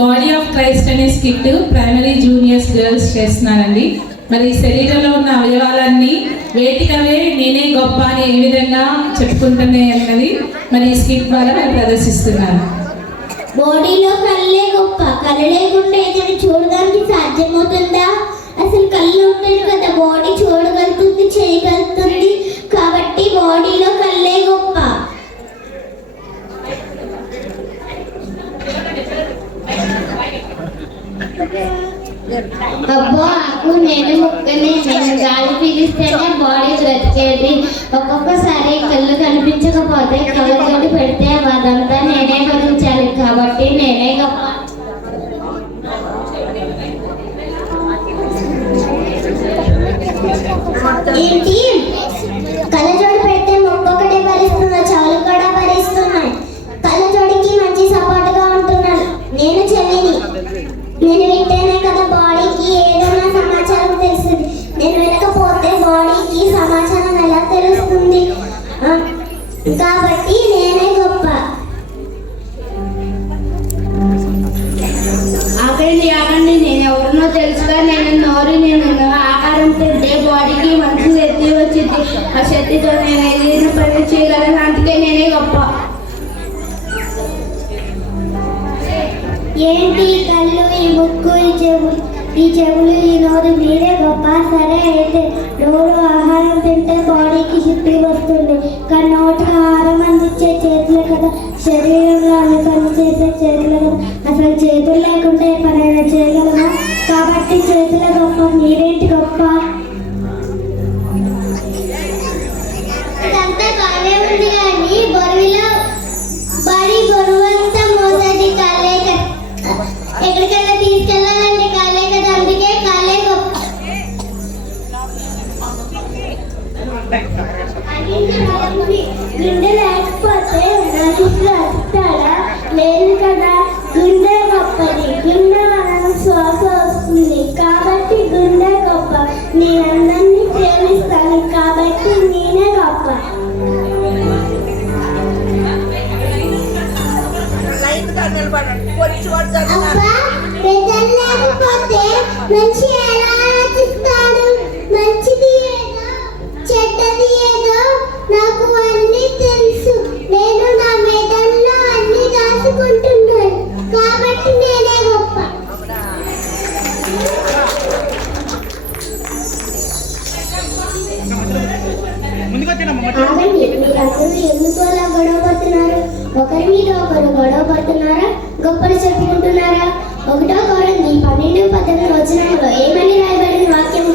Body of Christ అనే skit primary juniors girls చేస్తున్నారండి. మరి శరీరంలో ఉన్న అవయవాలన్నీ వేటికవే నేనే గొప్ప అని ఏ విధంగా చెప్పుకుంటున్నాయి అన్నది మరి ఈ స్కిట్ ద్వారా మరి ప్రదర్శిస్తున్నారు. బాడీలో కళ్ళే గొప్ప, కళ్ళు లేకుండా ఏదైనా చూడడానికి సాధ్యమవుతుందా? అసలు కళ్ళు ఉంటేనే కదా బాడీ చూడగలుగుతుంది, చేయగలుగుతుంది. కాబట్టి బాడీలో కళ్ళే గొప్ప. అబ్బో ఆకు నేను ముక్కని, నేను గాలి పీలిస్తేనే బాడీ బ్రతికేది. ఒక్కొక్కసారి కళ్ళు కనిపించకపోతే కళ్ళజోడు పెడితే అదంతా నేనే భరించాలి. కాబట్టి నేనే గొప్ప. ఏంటి కళ్ళజోడు పెడితే ఒక్కొక్కటే భరిస్తున్నా, చాలు కూడా భరిస్తున్నాయి. కళ్ళజోడికి మంచి సపోర్ట్గా ఉంటున్నాను. నేను చెల్లిని, నేను వింటేనే కదా బాడీకి ఏదైనా సమాచారం తెలుస్తుంది. నేను వినకపోతే బాడీకి సమాచారం ఎలా తెలుస్తుంది? కాబట్టి నేనే గొప్ప. ఆగండి, నేను ఎవరినో తెలుసుగా. నేను నోరు, నేను ఆహారం తింటే బాడీకి మంచి శక్తి వచ్చింది. ఆ శక్తితో నేను ఏదైనా పని చేయగలను. అందుకే నేనే గొప్ప. ఏంటి కళ్ళు, ఈ ముక్కు, ఈ చెవులు, ఈ నోరు, మీరే గొప్ప. సరే అయితే నోరు ఆహారం తింటే బాడీకి శక్తి వస్తుంది. కానీ నోటికి ఆహారం అందించే చేతులే కదా శరీరంలో అన్ని పని చేసే చేతులు కదా. అసలు చేతులు లేకుంటే పనైనా చేయగలమా? కాబట్టి చేతులే గొప్ప. మీరేంటి గొప్ప? ఇదంతా బాగానే ఉంది కానీ బరువు అంతా మోసేది కాలే కదా. ఎక్కడికైనా తీసుకెళ్ళాలంటే కాలే కదా. అందుకే కాలే గొప్ప. గుండె లేకపోతే మనుషులు వస్తాడా? లేదు కదా. గుండె గొప్పది. గుండె మనం శ్వాస వస్తుంది. కాబట్టి గుండె గొప్ప. నేనందరినీ ప్రేమిస్తాను. కాబట్టి నేనే గొప్ప. లేకపోతే మంచి ఎలా ఆలోచిస్తాడు? మంచిది ఏదో చెడ్డది ఏదో నాకు అన్నీ తెలుసు. నేను నా మెదడులో అన్ని దాచుకుంటున్నాను. కాబట్టి నేనే గొప్ప. మీరందరూ ఎందుకు అలా గొడవ పడుతున్నారు? ఒకరి మీద ఒకరు గొడవ పడుతున్నారా? గొప్పలు చెప్పుకుంటున్నారా? 1 కొరింథీ 12:18 వచనంలో ఏమని రాయబడిన వాక్యం?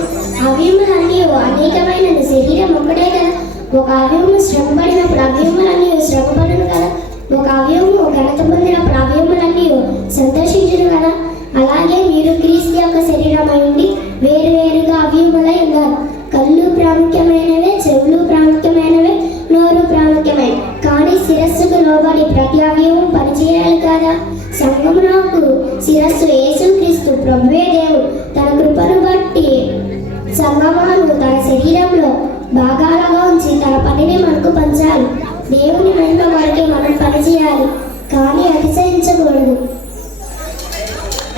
అవయములన్నీ అనేకమైనది, శరీరం ఒక్కటే కదా. ఒక అవయము శ్రమపడినప్పుడు అవయములన్నీ శ్రమపడను కదా. ఒక అవయము ఘనత పొందినప్పుడు అవయములన్నీ సంతోషించును కదా. అలాగే మీరు క్రీస్తు యొక్క శరీరమై ఉండి వేరు వేరుగా అవయములై ఉన్నారు. కళ్ళు ప్రాముఖ్యమైనవే, చెవులు ప్రాముఖ్యమైనవే, నోరు ప్రాముఖ్యమైనవి. కానీ శిరస్సుకు లోబడి ప్రతి అవయవం పనిచేయాలి కదా. సంఘమునకు శిరస్సు యేసుక్రీస్తు ప్రభువే. దేవుడు తన కృపను బట్టి సంఘమును తన శరీరంలో భాగాలుగా ఉంచి తన పనిని మనకు పంచాలి. దేవుని మహిమ కొరకే మనం పనిచేయాలి, కానీ అతిశయించకూడదు.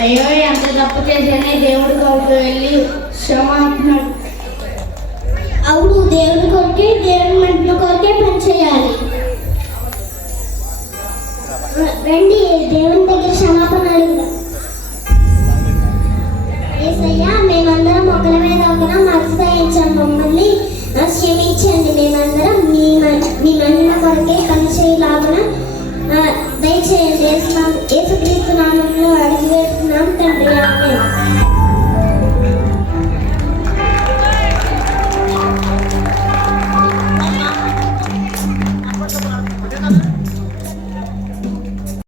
అయ్యో ఎంత తప్పు చేశానే, దేవుడి కొరకు వెళ్ళి క్షమాపణ. అవును, దేవుడి కొరకే, దేవుని మహిమ కొరకే పనిచేయాలి. రండి దేవుని దగ్గర క్షమాపణ అడుగుదాం. యేసయ్యా, మేమందరం ఒకరి మీద ఒకరం అతిశయించాం. మమ్మల్ని క్షమించండి. మేమందరం మీ మహిమ కొరకే పనిచేయాలి.